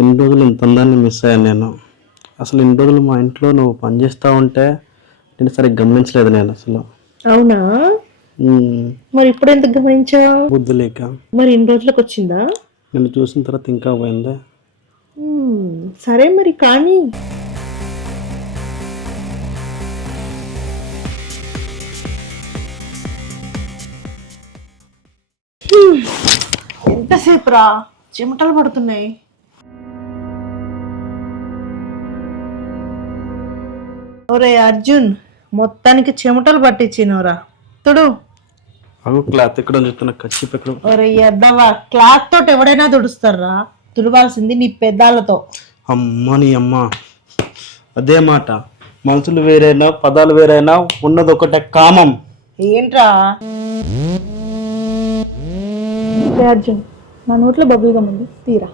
ఇన్ని రోజులు ఇంత అందాన్ని మిస్ అయ్యాను నేను. అసలు ఇన్ని రోజులు మా ఇంట్లో నువ్వు పని చేస్తా ఉంటే నేను సరిగ్గా గమనించలేదు నేను అసలు. అవునా? ఉమ్, మరి ఇప్పుడు ఎందుకు గమనించావు? బుద్ధి లేక మరి ఇన్ని రోజులకు వచ్చిందా? నిన్ను చూసిన తర్వాత ఇంకా పోయిందే. సరే మరి కానీ ఎంతసేపు రా, చెమటలు పడుతున్నాయి. ఒరే అర్జున్, మొత్తానికి చెమటలు పట్టించినవరా. తుడు. అవు క్లాత్ ఎక్కడ చూస్తున్నా, కచ్చి ఎక్కడ. ఒరే ఎద్దవా, క్లాత్ తోటి ఎవడైనా తుడుస్తారా? తుడవాల్సింది నీ పెదాలతో. అమ్మ నీ అమ్మ, అదే మాట. మనుషులు వేరైనా పదాలు వేరైనా ఉన్నది ఒకటే కామం. ఏంట్రా? అర్జున్, నా నోట్లో బబుల్గా ఉంది, తీరా.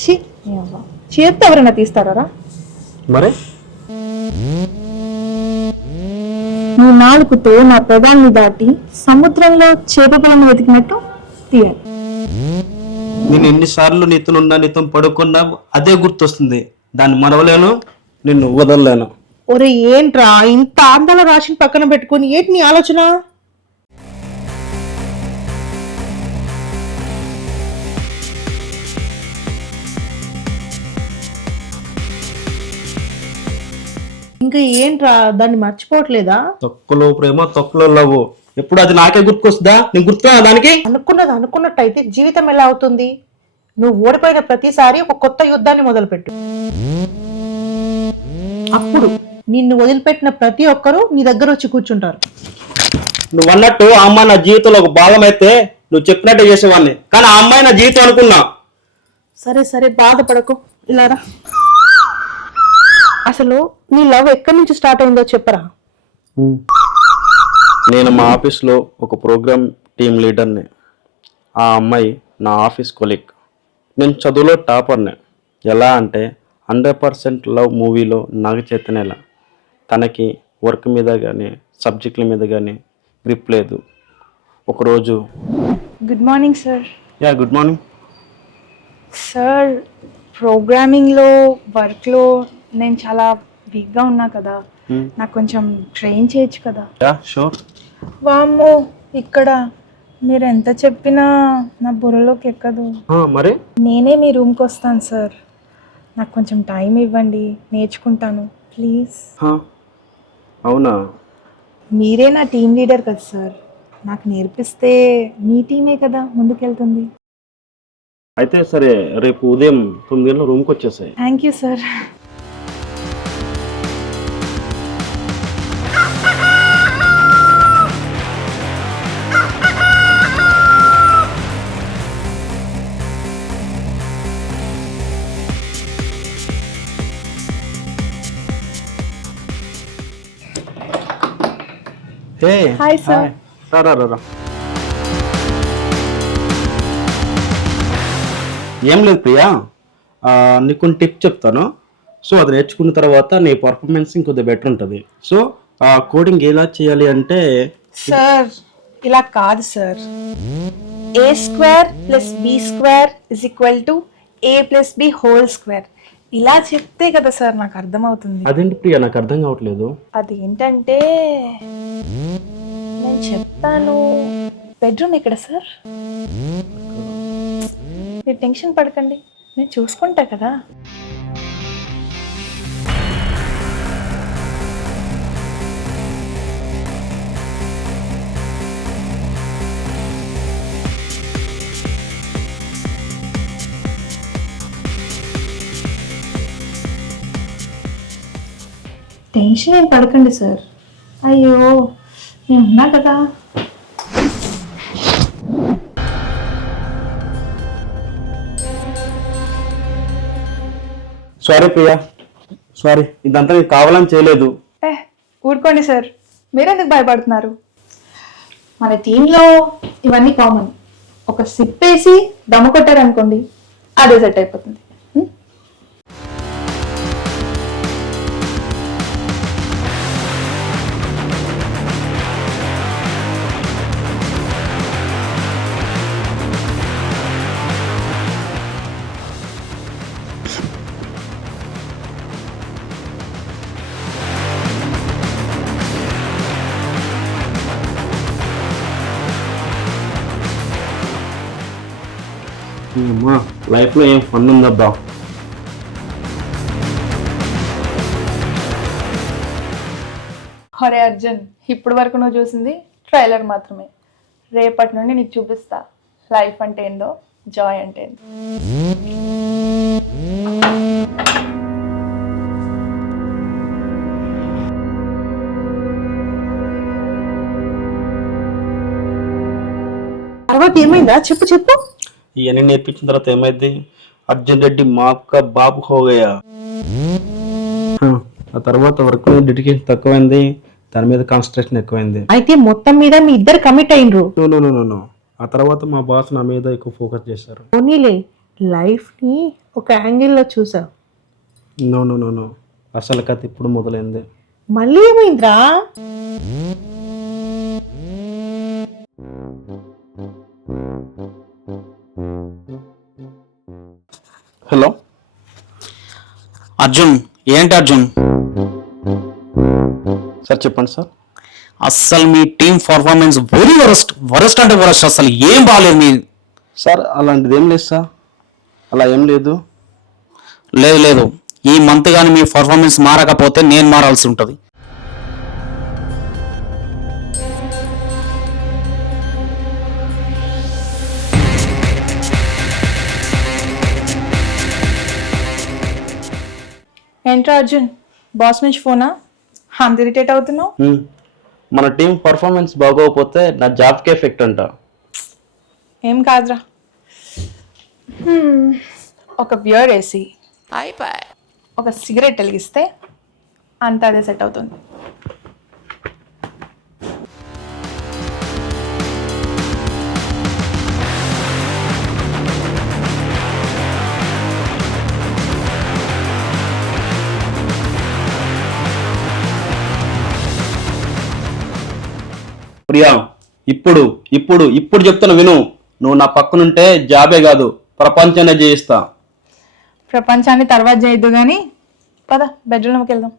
ఛీ, చేత్తో ఎవరైనా తీస్తారా? మరి నువ్వు నాలుగుతో నా పెదాన్ని దాటి సముద్రంలో చేప పిల్లని వెతికినట్టు తీయాలి. నేను ఎన్నిసార్లు నీతోనున్నా, నీతో పడుకున్నా అదే గుర్తొస్తుంది. దాన్ని మరవలేను, నిన్ను వదలలేను. ఒరే ఏంట్రా, ఇంత ఆందోళన రాశిని పక్కన పెట్టుకుని ఏంటి నీ ఆలోచన? ఇంకా ఏంట్రా, దాన్ని మర్చిపోవట్లేదా? తొక్కలో ప్రేమ తొక్కలో లవ్, ఎప్పుడు అది నాకే గుర్తుకొస్తుందా? నీకు గుర్తురా దానికి? అనుకున్నది అనుకున్నట్టయితే జీవితం ఎలా అవుతుంది? నువ్వు ఓడిపోయిన ప్రతిసారి ఒక కొత్త యుద్ధాన్ని మొదలుపెట్టు. అప్పుడు నిన్ను వదిలిపెట్టిన ప్రతి ఒక్కరూ నీ దగ్గర వచ్చి కూర్చుంటారు. నువ్వు అన్నట్టు ఆ అమ్మాయి నా జీవితంలో ఒక భాగం అయితే నువ్వు చెప్పినట్టే చేసేవాడిని, కానీ ఆ అమ్మాయి నా జీవితం అనుకున్నా. సరే సరే, బాధపడకు, ఇలా రా. అసలు నీ లవ్ ఎక్కడి నుంచి స్టార్ట్ అయిందో చెప్పరా? నేను మా ఆఫీస్లో ఒక ప్రోగ్రామ్ టీమ్ లీడర్ని. ఆ అమ్మాయి నా ఆఫీస్ కొలీగ్. నేను చదువులో టాపర్ని. ఎలా అంటే 100% లవ్ మూవీలో నాగ చైతన్యలా. తనకి వర్క్ మీద కానీ సబ్జెక్టుల మీద కానీ గ్రిప్ లేదు. ఒకరోజు good morning sir. Yeah good morning sir, ప్రోగ్రామింగ్లో వర్క్లో నేను చాలా వీక్గా ఉన్నా కదా, నాకు కొంచెం ట్రైన్ చేయొచ్చు కదా? Yeah sure. వామ్మో, ఇక్కడ మీరు ఎంత చెప్పినా నా బుర్రలోకి ఎక్కదు. మరి నేనే మీ రూమ్కి వస్తాను సార్. నాకు కొంచెం టైం ఇవ్వండి, నేర్చుకుంటాను ప్లీజ్. అవునా? మీరే నా టీం లీడర్ కదా సార్, నాకు నేర్పిస్తే మీ టీమే కదా ముందుకెళ్తుంది. అయితే సరే, రేపు ఉదయం 9 గంటల రూమ్కి వచ్చేసాయి. Thank you sir. Hey hi sir. రా రా రా. ఏం లేదు ప్రియా, నీకు కొన్ని టిప్ చెప్తాను. సో అది నేర్చుకున్న తర్వాత నీ పర్ఫార్మెన్స్ ఇంకొద్దిగా బెటర్ ఉంటుంది. సో కోడింగ్ ఎలా చేయాలి అంటే, సార్ ఇలా కాదు సార్. a²+b² = a+b² ఇలా చెప్తే కదా సార్ నాకు అర్థమవుతుంది. అదేంటి ప్రియా, నాకు అర్థం కావట్లేదు. అదేంటంటే, నేను చెప్తాను. బెడ్రూమ్ ఎక్కడ సార్? మీరు టెన్షన్ పడకండి, నేను చూసుకుంటా కదా. టెన్షన్ ఏం పడకండి సార్. అయ్యో, నేను ఉన్నా కదా. Sorry Priya, sorry. ఇదంతా నీకు కావాలని చేయలేదు. ఊరుకోండి సార్, మీరెందుకు భయపడుతున్నారు? మన టీంలో ఇవన్నీ కామన్. ఒక సిప్ వేసి దమ్ము కొట్టారు అనుకోండి, అదే సెట్ అయిపోతుంది. అమ్మా లైఫ్లో ఏం ఫన్ ఉందబ్బా. అరే అర్జున్, ఇప్పుడు వరకు నువ్వు చూసింది ట్రైలర్ మాత్రమే. రేపటి నుండి నీకు చూపిస్తా లైఫ్ అంటే ఏందో, జాయ్ అంటే ఏందో. తర్వాత ఏమైందా చెప్పు చెప్పు. ఇవన్నీ నేర్పించిన తర్వాత ఏమైంది? అర్జున్ రెడ్డి మా అక్క బాబు హోగయా. ఆ తర్వాత వర్క్ డెడికేషన్ తక్కువైంది, దాని మీద కాన్సన్ట్రేషన్ ఎక్కువైంది. అయితే మొత్తం మీద మీ ఇద్దరు కమిట్ అయినరు. నో. ఆ తర్వాత మా బాస్ నా మీద ఎక్కువ ఫోకస్ చేశారు. పోనీలే, లైఫ్ ని ఒక యాంగిల్లో చూసా. నో అసలు కథ ఇప్పుడు మొదలైంది. మళ్ళీ ఏమైందిరా? హలో అర్జున్, ఏంటి అర్జున్? సార్ చెప్పండి సార్. అస్సలు మీ టీం పర్ఫార్మెన్స్ వెరీ వరస్ట్ అంటే వరస్ట్. అసలు ఏం బాగాలేదు మీ. సార్ అలాంటిది ఏం లేదు సార్, అలా ఏం లేదు. లేదు, ఈ మంత్ కానీ మీ పర్ఫార్మెన్స్ మారకపోతే నేను మారాల్సి ఉంటుంది. ఏంట్రా అర్జున్, బాస్ నుంచి ఫోనా? అంత ఇరిటేట్ అవుతున్నావు? మన టీం పర్ఫార్మెన్స్ బాగోకపోతే నా జాబ్కే ఎఫెక్ట్ అంట. ఏం కాదురా, ఒక బియర్ వేసి ఒక సిగరెట్ వెలిగిస్తే అంతా అదే సెట్ అవుతుంది. ప్రియా, ఇప్పుడు చెప్తాను విను. నువ్వు నా పక్కనుంటే జాబే కాదు ప్రపంచాన్ని జయిస్తా. ప్రపంచాన్ని తర్వాత చేయొద్దు కానీ పద బెడ్రూమ్కి వెళ్దాం.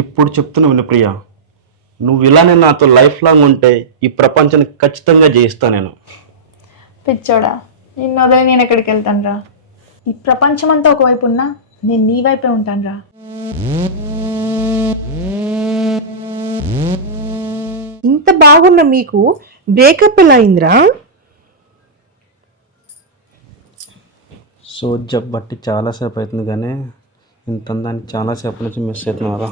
ఇప్పుడు చెప్తున్నా విను ప్రియా, నువ్వు ఇలానే నాతో లైఫ్ లాంగ్ ఉంటే ఈ ప్రపంచాన్ని ఖచ్చితంగా జయిస్తా నేను. పిచ్చోడా, నిన్ను వదిలి నేను ఎక్కడికి వెళ్తాను రా? ఈ ప్రపంచం అంతా ఒకవైపు ఉన్నా నేను నీ వైపే ఉంటాను రా. ఇంత బాగున్న మీకు బ్రేకప్ ఎలా అయిందిరా? సో జబ్ బట్టి చాలాసేపు అవుతుంది కానీ ఇంత దానికి చాలాసేపు నుంచి మిస్ అవుతున్నారా?